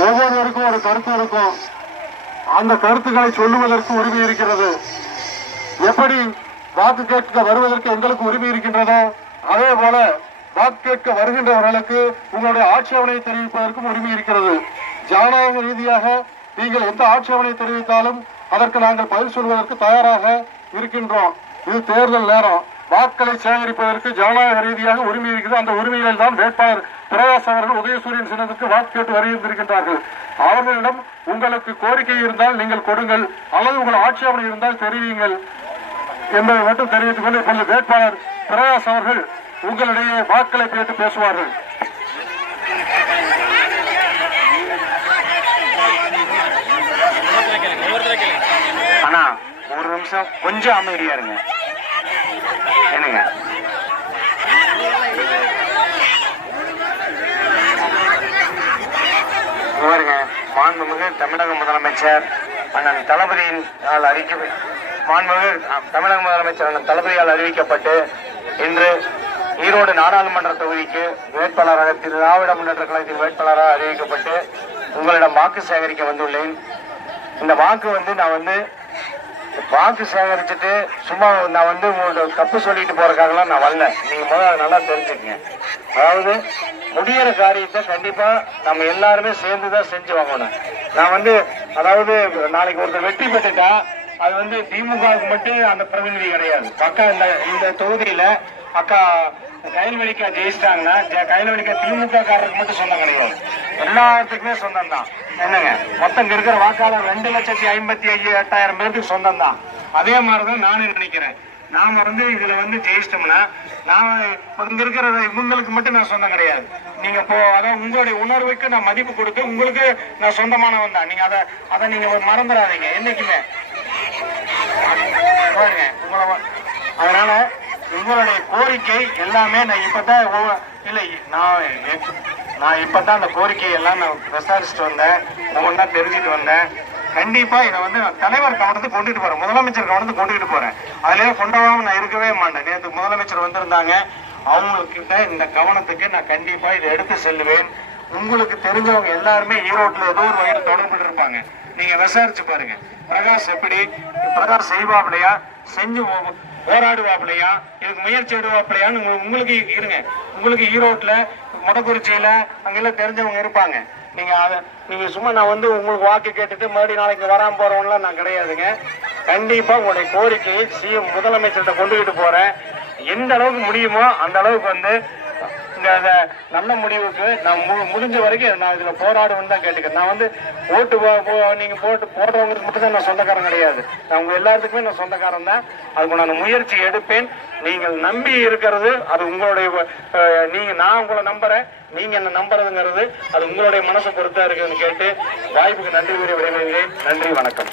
ஒவ்வொருவருக்கும் ஒரு கருத்து இருக்கும். அந்த கருத்துக்களை சொல்லுவதற்கு உரிமை இருக்கிறது. எப்படி வாக்கு கேட்க வருவதற்கு எங்களுக்கு உரிமை இருக்கின்றதோ அதே போல வாக்கு கேட்க வருகின்றவர்களுக்கு உங்களுடைய ஆட்சேபனை தெரிவிப்பதற்கும் உரிமை இருக்கிறது. ஜனநாயக ரீதியாக நீங்கள் எந்த ஆட்சேபனை தெரிவித்தாலும் அதற்கு நாங்கள் பதில் சொல்வதற்கு தயாராக இருக்கின்றோம். இது தேர்தல் நேரம். வாக்களை சேகரிப்பதற்கு ஜனநாயக ரீதியாக உரிமை இருக்கிறது. அந்த உரிமையில் தான் வேட்பாளர் பிரகாஷ் அவர்கள் உதயசூரியன் சின்னத்துக்கு வாக்கு கேட்டு வருகின்றிருக்கின்றார்கள். அவர்களிடம் உங்களுக்கு கோரிக்கை இருந்தால் நீங்கள் கொடுங்கள், அல்லது உங்கள் ஆட்சேபனை இருந்தால் தெரிவியுங்கள் என்பதை மட்டும் தெரிவித்துக் கொண்டு இப்பொழுது வேட்பாளர் பிரகாஷ் அவர்கள் உங்களிடையே வாக்களை கேட்டு பேசுவார்கள். ஆனா ஒரு நிமிஷம் கொஞ்சம் அமைதியா இருங்க. என்னங்க பாருங்க, மாண்புமிகு தமிழக முதலமைச்சர் அண்ணன் தளபதியின் தமிழக முதலமைச்சர் அண்ணன் தளபதியால் அறிவிக்கப்பட்டு இன்று ஈரோடு நாடாளுமன்ற தொகுதிக்கு வேட்பாளராக திராவிட முன்னேற்ற கழகத்தின் வேட்பாளராக அறிவிக்கப்பட்டு உங்களிடம் வாக்கு சேகரிக்க வந்துள்ளேன். இந்த வாக்கு நான் வாக்கு சேகரிச்சுட்டு சும்மா நான் உங்களோட தப்பு சொல்லிட்டு போறதுக்காகலாம் நான் வரல. நீங்க முதல்ல நல்லா தெரிஞ்சுக்கங்க. அதாவது முடிகிற காரியத்தை கண்டிப்பா நம்ம எல்லாருமே சேர்ந்துதான் செஞ்சு வாங்கணும். நான் அதாவது நாளைக்கு ஒருத்தர் வெற்றி பெற்றுட்டா அது திமுகவுக்கு மட்டும் அந்த பிரதிநிதி கிடையாது. பக்கா இந்த தொகுதியில அக்கா கைல்வெளிக்கா ஜெயிச்சிட்டாங்கன்னா கைல்வெளிக்கா திமுக காரருக்கு மட்டும் சொந்தம் கிடையாது, எல்லாத்துக்குமே சொந்தம் தான். என்னங்க மொத்தம் இருக்கிற வாக்காளர் 2,58,800 பேருக்கு சொந்தம் தான். அதே மாதிரிதான் நானும் நினைக்கிறேன். நாம இதுல ஜெயிச்சிட்டோம்னா நான் இங்க இருக்கிற இவங்களுக்கு மட்டும் நான் சொந்தம் கிடையாது. நீங்க அதான் உங்களுடைய உணர்வுக்கு நான் மதிப்பு கொடுத்து உங்களுக்கு நான் சொந்தமானவன் தான். நீங்க அதை நீங்க மறந்துடாதீங்க என்னைக்குமே. அதனால உங்களுடைய கோரிக்கை எல்லாமே நான் இப்பதான் அந்த கோரிக்கை எல்லாம் நான் விசாரிச்சுட்டு வந்தேன், ஒவ்வொன்றா தெரிஞ்சுட்டு வந்தேன். கண்டிப்பா இதை நான் தலைவர் கவனத்துக்கு கொண்டுட்டு போறேன், முதலமைச்சர் கவனத்துக்கு கொண்டுட்டு போறேன். அதுலயே கொண்டாடாம நான் இருக்கவே மாட்டேன். நேற்று முதலமைச்சர் வந்திருந்தாங்க, அவங்கக்கிட்ட இந்த கவனத்துக்கு நான் கண்டிப்பா இதை எடுத்து செல்லுவேன். உங்களுக்கு தெரிஞ்சவங்க எல்லாருமே ஈரோட்டில் ஏதோ ஒரு வகையில் தொடர்பு இருப்பாங்க. நீங்க விசாரிச்சு பாருங்க. பிரகாஷ் செய்வாப்லையா, செஞ்சு போராடுவாப்லையா, இதுக்கு முயற்சி எடுவாப்லையான்னு உங்களுக்கு இருங்க. உங்களுக்கு ஈரோட்டில் மொடக்குறிச்சியில அங்கெல்லாம் தெரிஞ்சவங்க இருப்பாங்க. நீங்க சும்மா நான் உங்களுக்கு வாக்கு கேட்டுட்டு மறுபடியும் நாளைக்கு வராம போறவங்களாம் நான் கிடையாதுங்க. கண்டிப்பா உங்களுடைய கோரிக்கையை சிஎம் முதலமைச்சர்கிட்ட கொண்டுகிட்டு போறேன். எந்த அளவுக்கு முடியுமோ அந்த அளவுக்கு இந்த நல்ல முடிவுக்கு நான் முடிஞ்ச வரைக்கும் நான் இதுல போராடுவேன்னு தான் கேட்டுக்கிறேன். நான் ஓட்டு நீங்க போடுறவங்களுக்கு மட்டும் தான் நான் சொந்தக்காரன் கிடையாது. நான் உங்க எல்லாத்துக்குமே நான் சொந்தக்காரன் தான். அதுக்கு நான் முயற்சி எடுப்பேன். நீங்கள் நம்பி இருக்கிறது அது உங்களுடைய நான் உங்களை நம்புறேன், நீங்க என்ன நம்புறதுங்கிறது அது உங்களுடைய மனசை பொறுத்தா இருக்குன்னு கேட்டு வாய்ப்புக்கு நன்றி கூறி விடைபெறுகிறேன். நன்றி, வணக்கம்.